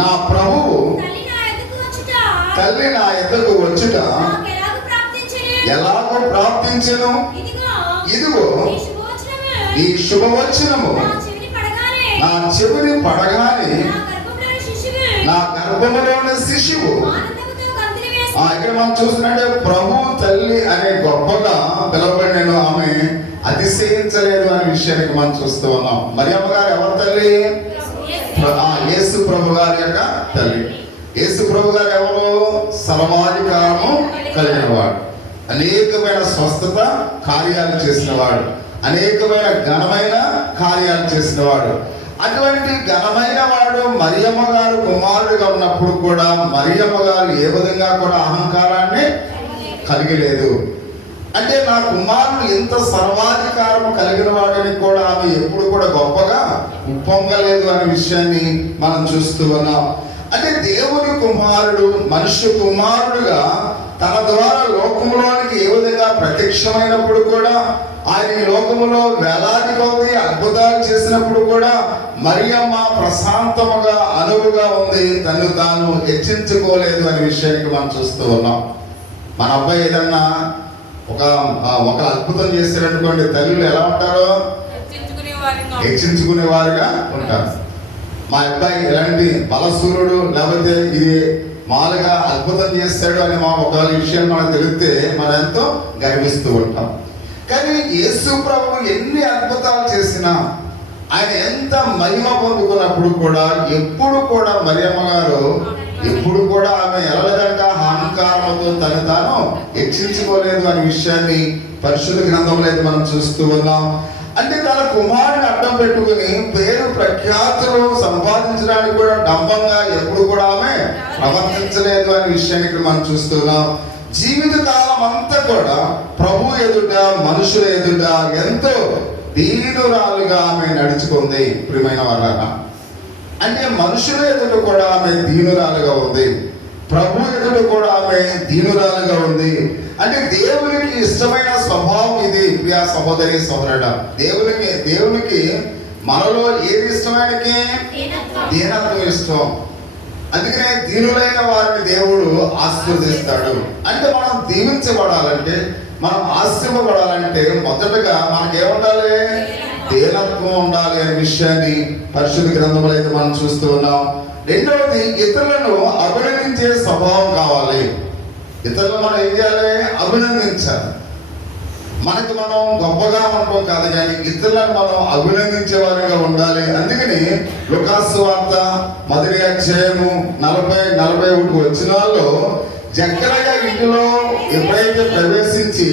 నా ప్రభువు తల్లి నా ఎద్దకు వచ్చుట ఎలాగో ప్రాప్తించెను. ఇదిగో ఈ శుభవచనము నా చెవిని పడగానే నా గర్భములోని శిశువు. ఇక్కడ మనం చూసినట్టే ప్రభు తల్లి అనే గొప్పగా పిలవబడిన ఆమె అతిశయించలేదు అనే విషయానికి మనం చూస్తూ ఉన్నాం. మరియమ్మ గారు ఎవరి తల్లి? యేసు ప్రభు గారి యొక్క తల్లి. యేసు ప్రభు గారు ఎవరు? సర్వాధికారము కలిగిన వాడు, అనేకమైన స్వస్థత కార్యాలు చేసిన వాడు, అనేకమైన ఘనమైన కార్యాలు చేసిన వాడు. అటువంటి ఘనమైన వాడు మరియమ్మ గారు కుమారుడిగా ఉన్నప్పుడు కూడా మరియమ్మ గారు ఏ విధంగా కూడా అహంకారాన్ని కలిగి లేదు. అంటే నా కుమారుడు ఎంత సర్వాధికారము కలిగిన వాడని కూడా ఆమె ఎప్పుడు కూడా గొప్పగా ఉప్పొంగలేదు అనే విషయాన్ని మనం చూస్తూ ఉన్నాం. అంటే దేవుని కుమారుడు మనుష్య కుమారుడుగా తన ద్వారా లోకములోనికి ఏ విధంగా ప్రత్యక్షమైనప్పుడు కూడా ఆయన ఈ లోకములో వేలాది కొద్ది అద్భుతాలు చేసినప్పుడు కూడా మరియమ్మ ప్రశాంతముగా అనువుగా ఉంది, తను తాను హెచ్చించుకోలేదు అనే విషయానికి మనం చూస్తూ ఉన్నాం. మన అబ్బాయి ఏదన్నా ఒక అద్భుతం చేశారనుకోండి, తల్లులు ఎలా ఉంటారో హెచ్చించుకునే వారుగా ఉంటారు. మా అబ్బాయి ఎలాంటి బలసూరుడు లేకపోతే ఇది మామూలుగా అద్భుతం చేస్తాడు అని ఒక విషయం మనకు తెలిస్తే మనం ఎంతో గర్విస్తూ ఉంటాం. కానీ యేసు ప్రభు ఎన్ని అద్భుతాలు చేసినా, ఆయన ఎంత మహిమ పొందుకున్నప్పుడు కూడా ఎప్పుడు కూడా మరియమ్మ గారు ఎప్పుడు కూడా ఆమె ఎలలదంగా అహంకారంతో తను తాను హెచ్చించుకోలేదు అనే విషయాన్ని పరిశుద్ధ గ్రంథంలో అయితే మనం చూస్తూ ఉన్నాం. అంటే తన కుమారుని అడ్డం పెట్టుకుని పేరు ప్రఖ్యాతులు సంపాదించడానికి కూడా డంబంగా ఎప్పుడు కూడా ఆమె ప్రవర్తించలేదు అనే విషయాన్ని మనం చూస్తున్నాం. జీవిత కాలం అంతా కూడా ప్రభు ఎదుట, మనుషుల ఎదుట ఎంతో దీనురాలుగా ఆమె నడుచుకుంది. ప్రియమైన వాళ్ళ అంటే మనుషుల ఎదుట కూడా ఆమె దీనురాలుగా ఉంది, ప్రభు ఎదుట కూడా ఆమె దీనురాలుగా ఉంది. అంటే దేవునికి ఇష్టమైన స్వభావం ఇది. ప్రియ సహోదరి సహోదరుడా, దేవునికి మనలో ఏది ఇష్టమైనకి? దీనత్వం ఇష్టం. అందుకనే దీనులైన వారిని దేవుడు ఆశీర్వదిస్తాడు. అంటే మనం దీవించబడాలంటే, మనం ఆశీర్వబడాలంటే మొదటగా మనకేముండాలి? దీనత్వం ఉండాలి అనే విషయాన్ని పరిశుద్ధ గ్రంథంలో అయితే మనం చూస్తూ ఉన్నాం. రెండవది, ఇతరులను అభినందించే స్వభావం కావాలి. ఇతరులను మనం ఏం చేయాలి? అభినందించాలి. మనకు మనం గొప్పగా ఉండడం కాదు, కానీ ఇతరులను మనం అభినందించే వారిగా ఉండాలి. అందుకని లూకాసు వార్త 1వ అధ్యాయము 40-41 వచనాల్లో జక్కరగా ఇంటిలో ఎప్పుడైతే ప్రవేశించి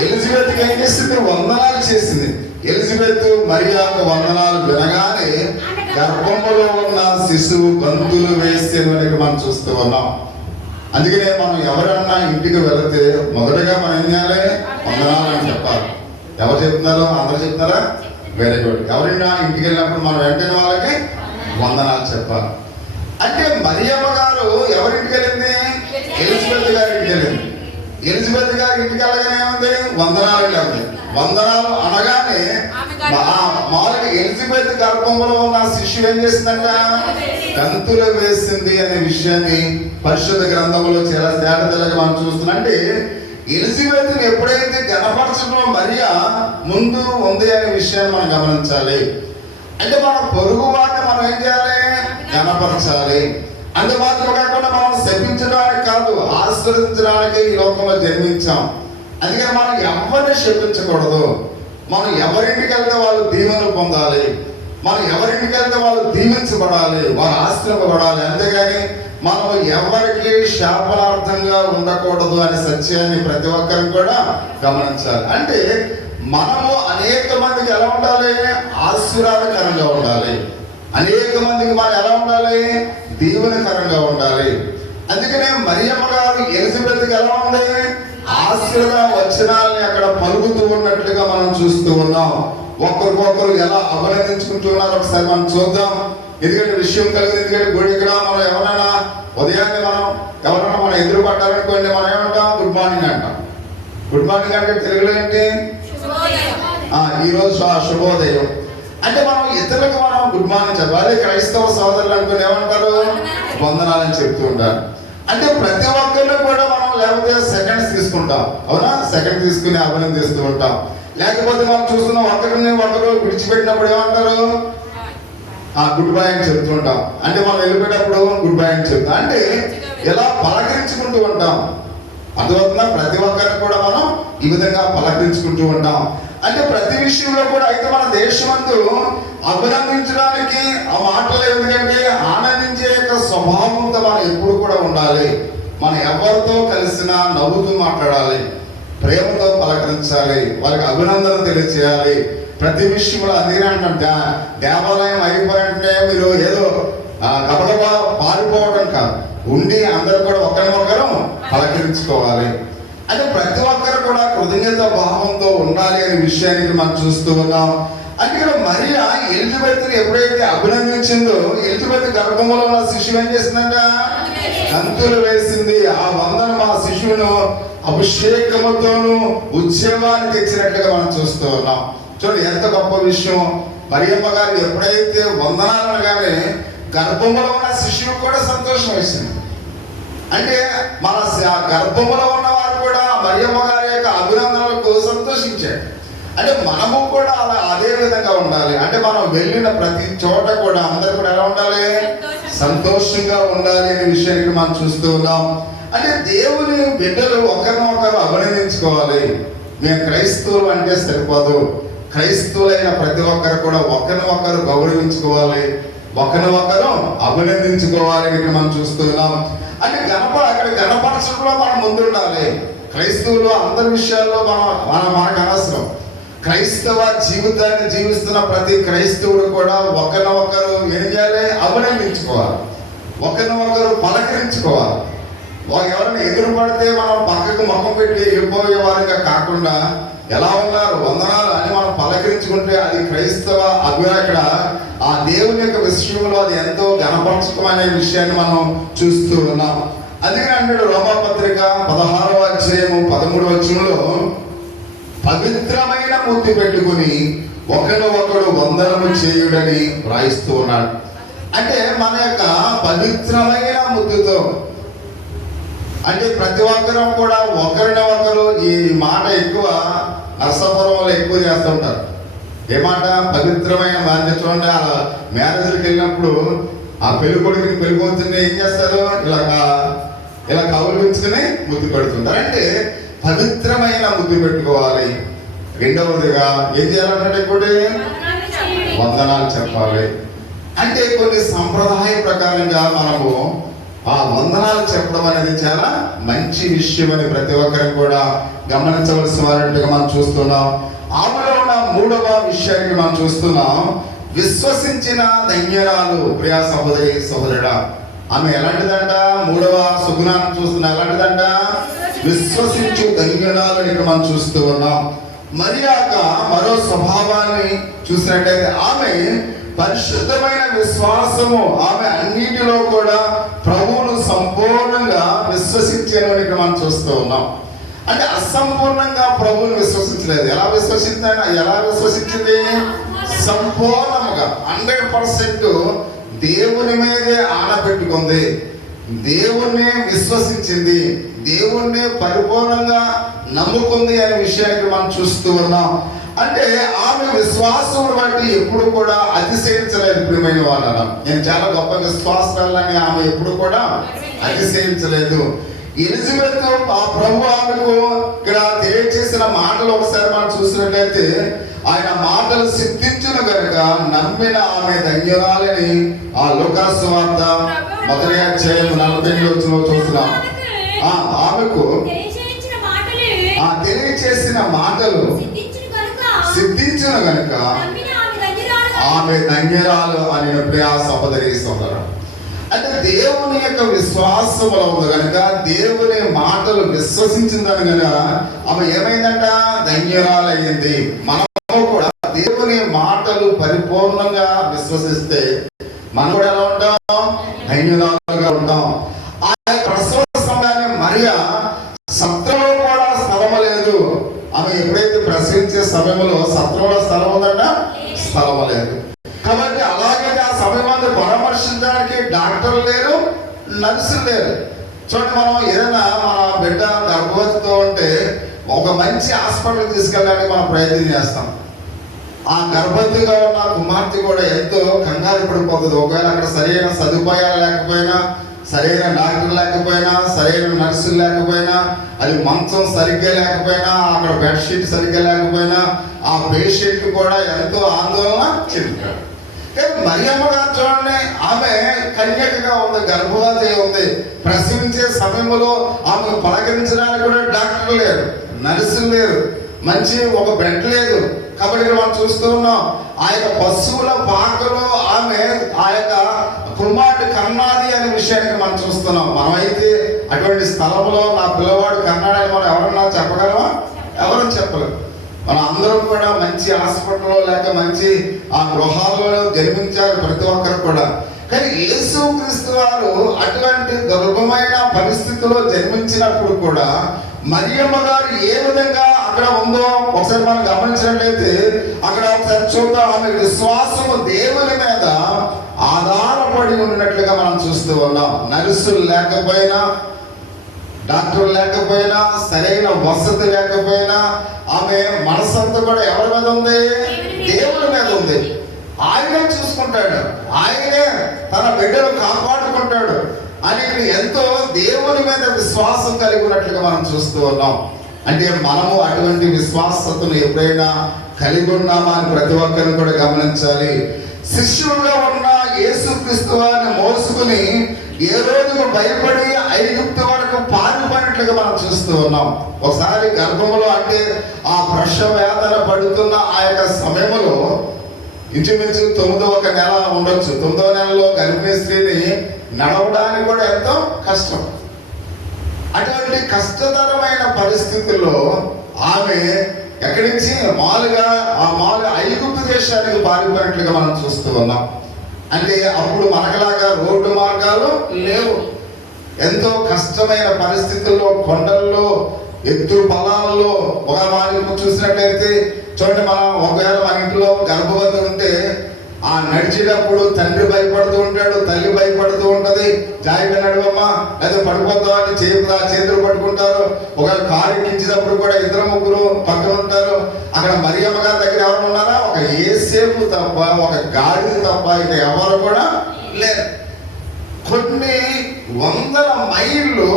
ఎలిజబెత్ ఏం చేసింది? వందనాలు చేసింది. ఎలిజబెత్ మరియాకు వందనాలు వినగానే గర్భములో ఉన్న శిశువు గంతులు వేసేవని మనం చూస్తూ ఉన్నాం. అందుకనే మనం ఎవరన్నా ఇంటికి వెళితే మొదటగా మనం ఏం చేయాలి? వందనాలు అని చెప్పాలి. ఎవరు చెప్తున్నారో? అందరూ చెప్తారా? Very good. ఎవరైనా ఇంటికి వెళ్ళినప్పుడు మనం వెంటనే వాళ్ళకి వందనాలు చెప్పాలి. అంటే మరియమ్మ గారు ఎవరింటికి వెళ్ళింది? ఎలిజబెత్ గారి ఇంటికి వెళ్ళింది. ఎలిజబెత్ గారి ఇంటికి వెళ్ళగానే ఏముంది? వందనాలు ఉంది. వందనాలు అనగానే మామూలుగా ఎలిజబెత్ గర్భంలో ఉన్న శిశువు ఏం చేసిందంట? గంతులు వేసింది అనే విషయాన్ని పరిశుద్ధ గ్రంథంలో చాలా తేటతెల్లగా మనం చూస్తున్నాం. అంటే ఎలిజబెత్ ఎప్పుడైతే గణపరచడం మరియా ముందు ఉంది అనే విషయాన్ని మనం గమనించాలి. అంటే మన పొరుగు వారిని మనం ఏం చేయాలి? గణపరచాలి. అంతే మాత్రం కాకుండా మనం శపించడానికి కాదు, ఆశీర్వదించడానికి ఈ లోకంలో జన్మించాం. అందుకని మనం ఎవరిని శపించకూడదు. మనం ఎవరింటికి వెళ్తే వాళ్ళు దీవెనలు పొందాలి, మనం ఎవరింటికి వెళ్తే వాళ్ళు దీవించబడాలి, వారు ఆశ్రమపడాలి. అంతేగాని మనం ఎవరికి శాపనార్థంగా ఉండకూడదు అనే సత్యాన్ని ప్రతి ఒక్కరికి కూడా గమనించాలి. అంటే మనము అనేక మందికి ఎలా ఉండాలి? ఆశీర్వాదకరంగా ఉండాలి. అనేక మందికి మనం ఎలా ఉండాలి? దీవెనకరంగా ఉండాలి. అందుకనే మరియమ్మ గారు ఎలిజబెత్కి ఎలా ఉంది? ఆశీర్వాద వచనాలని అక్కడ పలుకుతూ ఉన్నట్లుగా మనం చూస్తూ ఉన్నాం. ఒకరికొకరు ఎలా అభినందించుకుంటున్నారో ఒకసారి మనం చూద్దాం. ఎందుకంటే విషయం కలిగింది. ఎందుకంటే గుడి ఇక్కడ మనం ఎవరైనా ఉదయాన్నే మనం ఎదురు పట్టాలనుకోండి, మనం ఏమంటాం? గుడ్ మార్నింగ్ అంటాం. గుడ్ మార్నింగ్ అంటే తెలుగులో ఏంటి? ఈరోజు శుభోదయం. అంటే మనం ఇతరులకు మనం గుడ్ మార్నింగ్ చెప్పాలి. క్రైస్తవ సోదరులు అనుకుని ఏమంటారు? వందనాలని చెప్తూ ఉంటారు. అంటే ప్రతి ఒక్కరిని కూడా మనం లేకపోతే సెకండ్స్ తీసుకుంటాం, అవునా? సెకండ్ తీసుకుని అభినందిస్తూ ఉంటాం. లేకపోతే మనం చూస్తున్నాం ఒకరిని ఒకరు విడిచిపెట్టినప్పుడు ఏమంటారు? గుడ్ బై అని చెప్తుంటాం. అంటే మనం వెళ్ళిపోయేటప్పుడు గుడ్ బై అని చెప్తాం. అంటే ఇలా పలకరించుకుంటూ ఉంటాం. అర్థమవుతుందా? ప్రతి ఒక్కరిని కూడా మనం ఈ విధంగా పలకరించుకుంటూ ఉంటాం. అంటే ప్రతి విషయంలో కూడా అయితే మన దేశమందు అభినందించడానికి ఆ మాటలు ఎందుకంటే ఆనందించే యొక్క స్వభావంతో మనం ఎప్పుడు కూడా ఉండాలి. మనం ఎవరితో కలిసినా నవ్వుతూ మాట్లాడాలి, ప్రేమతో పలకరించాలి, వాళ్ళకి అభినందన తెలియచేయాలి. ప్రతి విషయంలో అదే అంటాం. దేవాలయం అయిపోయింటే మీరు ఏదో గబగబా పారిపోవడం కాదు, ఉండి అందరూ కూడా ఒకరినొకరు పలకరించుకోవాలి. అంటే ప్రతి ఒక్కరు కూడా కృతజ్ఞత భావంతో ఉండాలి అనే విషయానికి మనం చూస్తూ ఉన్నాం. అంటే ఇక్కడ మరియా ఎలిజబెత్ని ఎప్పుడైతే అభినందించిందో, ఎలిజబెత్ గర్భంలో ఉన్న శిశువు ఏం చేసిందంట? గంతులు వేసింది. ఆ వందనం ఆ శిశువును అభిషేకముతోను ఉద్యమాన్ని తెచ్చినట్లుగా మనం చూస్తూ ఉన్నాం. చూడండి ఎంత గొప్ప విషయం. మరియమ్మ గారు ఎప్పుడైతే వందనాలు అనగానే గర్భంలో ఉన్న శిశువు కూడా సంతోషం వేసింది. అంటే మన గర్భంలో ఉన్న వారు కూడా మరియమ్మ గారి యొక్క అభినందనలకు సంతోషించారు. అంటే మనము కూడా అలా అదే విధంగా ఉండాలి. అంటే మనం వెళ్ళిన ప్రతి చోట కూడా అందరూ కూడా ఎలా ఉండాలి? సంతోషంగా ఉండాలి అనే విషయానికి మనం చూస్తూ ఉన్నాం. అంటే దేవుని బిడ్డలు ఒకరినొకరు అభినందించుకోవాలి. మేము క్రైస్తవులు అంటే సరిపోదు, క్రైస్తవులైన ప్రతి ఒక్కరు కూడా ఒకరినొకరు గౌరవించుకోవాలి, ఒకరినొకరు అభినందించుకోవాలి అని మనం చూస్తున్నాం. అంటే అక్కడ గణపరచడంలో మనం ముందుండాలి. క్రైస్తవులు అందరి విషయాల్లో మనకు అనవసరం. క్రైస్తవ జీవితాన్ని జీవిస్తున్న ప్రతి క్రైస్తవుడు కూడా ఒకరినొకరు ఏం చేయాలి? అభినందించుకోవాలి, ఒకరినొకరు పలకరించుకోవాలి. ఎవరైనా ఎదురు పడితే మనం పక్కకు ముఖం పెట్టి వెళ్ళిపోయే వారిగా కాకుండా ఎలా ఉన్నారు, వందనాలు అని మనం పలకరించుకుంటే అది క్రైస్తవ అక్కడ ఆ దేవుని యొక్క విషయంలో అది ఎంతో ఘనపరచకం అనే విషయాన్ని మనం చూస్తూ ఉన్నాం. అందుకని అంటాడు రోమాపత్రిక 16వ అధ్యాయము 13వ వచనంలో, పవిత్రమైన ముద్దు పెట్టుకుని ఒకరు వందనము చేయుడని వ్రాయిస్తూ ఉన్నాడు. అంటే మన యొక్క పవిత్రమైన ముద్దుతో, అంటే ప్రతి ఒక్కరం కూడా ఒకరిని ఒకరు, ఈ మాట ఎక్కువ నర్సాపురంలో ఎక్కువ చేస్తూ ఉంటారు. ఏమాట? పవిత్రమైన బాధ్యత. చూడండి, ఆ మ్యారేజ్కి వెళ్ళినప్పుడు ఆ పెళ్లి కొడుకుని పెళ్లి కూతుర్ని ఏం చేస్తారు? ఇలా కౌలించుకుని ముద్దు పెడుతుంటారు. అంటే పవిత్రమైన ముద్దు పెట్టుకోవాలి. రెండవదిగా ఏం చేయాలంటే ఇప్పుడు వందనాలు చెప్పాలి. అంటే కొన్ని సంప్రదాయ ప్రకారంగా మనము ఆ వందనాలు చెప్పడం అనేది చాలా మంచి విషయం అని ప్రతి ఒక్కరు కూడా గమనించవలసిన వారిగా మనం చూస్తున్నాం. ఆమెలో ఉన్న 3వ విషయానికి మనం చూస్తున్నాం, విశ్వసించిన ధన్యరాలు. ప్రియా సహోదరి సహోదరుడా, ఆమె ఎలాంటిదంట? 3వ సుగుణాన్ని చూస్తున్నా ఎలాంటిదంట? విశ్వసించు ధన్యరాలు అని మనం చూస్తూ ఉన్నాం. మరియాక మరో స్వభావాన్ని చూసినట్టయితే ఆమె పరిశుద్ధమైన విశ్వాసము, ఆమె అన్నిటిలో కూడా ప్రభువును సంపూర్ణంగా విశ్వసించేదని మనం చూస్తూ ఉన్నాం. అంటే అసంపూర్ణంగా ప్రభువును విశ్వసించలేదు. ఎలా విశ్వసించింది? సంపూర్ణముగా 100% దేవుని మీదే ఆనపెట్టుకుంది, దేవుణ్ణి విశ్వసించింది, దేవుణ్ణి పరిపూర్ణంగా నమ్ముకుంది అనే విషయానికి మనం చూస్తూ ఉన్నాం. అంటే ఆమె విశ్వాసం బట్టి ఎప్పుడు కూడా అతిశయించలేదు. ప్రియమైన వాళ్ళ, నేను చాలా గొప్ప విశ్వాసాలని ఆమె ఎప్పుడు కూడా అతిశయించలేదు. ఎలిజబెత్ ఆ ప్రభు ఆమెకు ఇక్కడ తెలియజేసిన మాటలు ఒకసారి మనం చూసినట్లయితే, ఆయన మాటలు సిద్ధించిన కనుక నమ్మిన ఆమె ధన్యురాలని ఆ లూకా సువార్త 1వ అధ్యాయం 48వ వచనంలో చూస్తున్నాం. ఆమెకు తెలియచేసిన మాటలు సిద్ధించిన కనుక ఆమె ధన్యురాలు అని ప్రియా సహోదరి సహోదరుడు. అంటే దేవుని యొక్క విశ్వాసంలో ఉంది కనుక, దేవుని మాటలు విశ్వసించిందని కనుక ఆమె ఏమైందంట? ధన్యురాలు అయ్యింది. మనము కూడా దేవుని మాటలు పరిపూర్ణంగా విశ్వసిస్తే మనం కూడా ఎలా ఉంటాం? ధన్యురాలుగా ఉంటాం. ఆ ప్రసవ సమయాన్ని మరియా సత్రంలో కూడా స్థలం లేదు. ఆమె ఎప్పుడైతే ప్రసవించే సమయంలో సత్రంలో స్థలం ఉందంట, స్థలం లేదు. సమయం అందు పరామర్శించడానికి డాక్టర్లు లేరు, నర్సులు లేరు. చూడండి, మనం ఏదైనా మన బిడ్డ గర్భవతితో ఉంటే ఒక మంచి హాస్పిటల్ తీసుకెళ్ళడానికి మనం ప్రయత్నం చేస్తాం. ఆ గర్భవతిగా ఉన్న కుమార్తె కూడా ఎంతో కంగారు పడిపోతుంది. ఒకవేళ అక్కడ సరైన సదుపాయాలు లేకపోయినా, సరైన డాక్టర్ లేకపోయినా, సరైన నర్సులు లేకపోయినా, అది మంచం సరిగ్గా లేకపోయినా, అక్కడ బెడ్షీట్ సరిగ్గా లేకపోయినా, ఆ పేషెంట్ కూడా ఎంతో ఆందోళన చెందుతాడు. కానీ మరియమ్మ గారు చూడండి, ఆమె కన్యకగా ఉంది, గర్భవతి ఉంది. ప్రసవించే సమయంలో ఆమె పలకరించడానికి కూడా డాక్టర్ లేరు, నర్సులు లేరు, మంచి ఒక బెడ్ లేదు. కాబట్టి మనం చూస్తూ ఉన్నాం, ఆ యొక్క పశువుల పాకలో ఆమె ఆ యొక్క కుమారుడు కన్నాది అనే విషయాన్ని మనం చూస్తున్నాం. మనమైతే అటువంటి స్థలంలో నా పిల్లవాడు కన్నాడని మనం ఎవరన్నా చెప్పగలమా? ఎవరు చెప్పలేరు. మనం అందరం కూడా మంచి హాస్పిటల్లో లేక మంచి ఆ గృహాల్లో జన్మించారు ప్రతి ఒక్కరు కూడా. కానీ యేసుక్రీస్తు వారు అటువంటి దుర్గమైన పరిస్థితిలో జన్మించినప్పుడు కూడా మరియమ్మ గారు ఏ విధంగా అక్కడ ఉందో ఒకసారి మనం గమనించినట్లయితే, అక్కడ ఒకసారి చూద్దాం. ఆమె విశ్వాసము దేవుని మీద ఆధారపడి ఉన్నట్లుగా మనం చూస్తూ ఉన్నాం. నర్సులు లేకపోయినా, డాక్టర్ లేకపోయినా, సరైన వసతి లేకపోయినా, ఆమె మనసంతా కూడా ఎవరి మీద ఉంది? దేవుడి మీద ఉంది. ఆయనే చూసుకుంటాడు, ఆయనే తన బిడ్డను కాపాడుకుంటాడు అని ఎంతో దేవుని మీద విశ్వాసం కలిగి ఉన్నట్లుగా మనం చూస్తూ ఉన్నాం. అంటే మనము అటువంటి విశ్వాసతను ఎప్పుడైనా కలిగి ఉన్నామా అని ప్రతి ఒక్కరిని కూడా గమనించాలి. శిష్యుడుగా ఉన్న యేసుక్రీస్తు వారిని మోసుకుని ఏ రోజుకు భయపడి ఐగుప్తు వరకు పారిపోయినట్లుగా మనం చూస్తూ ఉన్నాం. ఒకసారి గర్భంలో అంటే ఆ ప్రసవ వేదన పడుతున్న ఆ యొక్క సమయంలో ఇంచుమించు 9వ నెల ఉండొచ్చు. 9వ నెలలో గర్భిణీ స్త్రీని నడవడానికి కూడా ఎంతో కష్టం. అటువంటి కష్టతరమైన పరిస్థితుల్లో ఆమె ఎక్కడి నుంచి మామూలుగా ఐగుప్తు దేశానికి పారిపోయినట్లుగా మనం చూస్తూ ఉన్నాం. అంటే అప్పుడు మనకలాగా రోడ్డు మార్గాలు లేవు. ఎంతో కష్టమైన పరిస్థితుల్లో, కొండల్లో, ఎత్తు పొలాల్లో ఒక వాడిని చూసినట్లయితే చూడండి, మనం ఒకవేళ మన ఇంట్లో గర్భవతి ఉంటే ఆ నడిచేటప్పుడు తండ్రి భయపడుతూ ఉంటాడు, తల్లి భయపడుతూ ఉంటది. జాయిగా నడవమ్మా లేదా పడిపోతామని చేతులు పట్టుకుంటారు. ఒకవేళ కారు ఎక్కించేటప్పుడు కూడా 2-3 పక్కన ఉంటారు. అక్కడ మరియమ్మ గారి దగ్గర ఎవరు ఉన్నారా? ఒక ఏసేపు తప్ప, ఒక గాడి తప్ప ఇక ఎవరు కూడా లేరు. కొన్ని వందల మైళ్ళు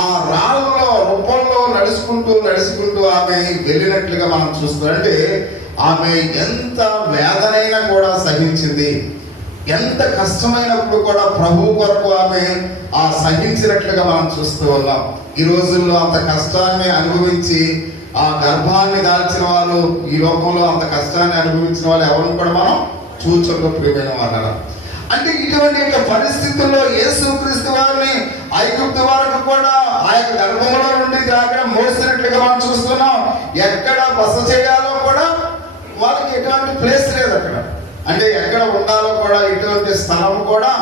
ఆ రాళ్ళలో రూపంలో నడుచుకుంటూ ఆమె వెళ్ళినట్లుగా మనం చూస్తాం. అంటే ఆమె ఎంత వేదనైనా కూడా సహించింది. ఎంత కష్టమైనప్పుడు కూడా ప్రభు కొరకు ఆమె ఆ సహించినట్లుగా మనం చూస్తూ ఉన్నాం. ఈ రోజుల్లో అంత కష్టాన్ని అనుభవించి ఆ గర్భాన్ని దాల్చిన వాళ్ళు, ఈ లోకంలో అంత కష్టాన్ని అనుభవించిన వాళ్ళు ఎవరిని కూడా మనం చూచొక్క ప్రియమైన వాళ్ళ. అంటే ఇటువంటి పరిస్థితుల్లో యేసుక్రీస్తు వారిని ఐగుప్తు వరకు కూడా ఆ యొక్క గర్భంలో నుండి జాగ్రత్త మోసినట్లుగా మనం చూస్తున్నాం. ఎక్కడ బస చేయాలో కూడా వాళ్ళకి ఎటువంటి ప్లేస్ లేదు అక్కడ. అంటే ఎక్కడ ఉండాలో కూడా ఎటువంటి స్థలం కూడా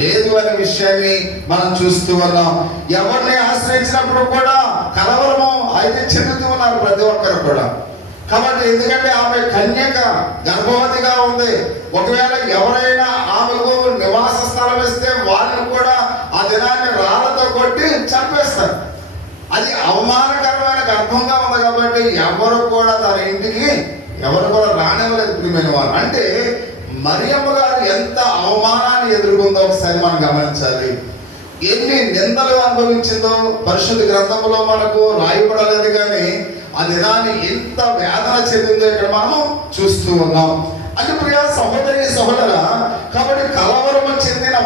లేదు అనే విషయాన్ని మనం చూస్తూ ఉన్నాం. ఎవరిని ఆశ్రయించినప్పుడు కూడా కలవరము అయితే చెందుతూ ఉన్నారు ప్రతి ఒక్కరు కూడా. కాబట్టి ఎందుకంటే ఆమె కన్యక, గర్భవతిగా ఉంది. ఒకవేళ ఎవరైనా ఆమెకు నివాస స్థలం ఇస్తే వాళ్ళని కూడా ఆ దినాన్ని రాళ్ళతో కొట్టి చంపేస్తారు. అది అవమానకరమైన గర్భంగా ఉంది కాబట్టి ఎవరు కూడా తన ఇంటికి ఎవరు కూడా రానివ్వలేదు ప్రియమైన వారు. అంటే మరియమ్మ గారు ఎంత అవమానాన్ని ఎదుర్కొందో ఒకసారి మనం గమనించాలి. ఎన్ని నిందలు అనుభవించిందో పరిశుద్ధ గ్రంథంలో మనకు రాయబడలేదు, కానీ ఆ దినాన్ని ఎంత వేదన చెందిందో ఇక్కడ మనం చూస్తూ ఉన్నాం. అంటే ప్రియ సహోదరి సహోదర, కాబట్టి కలవరము చెందిన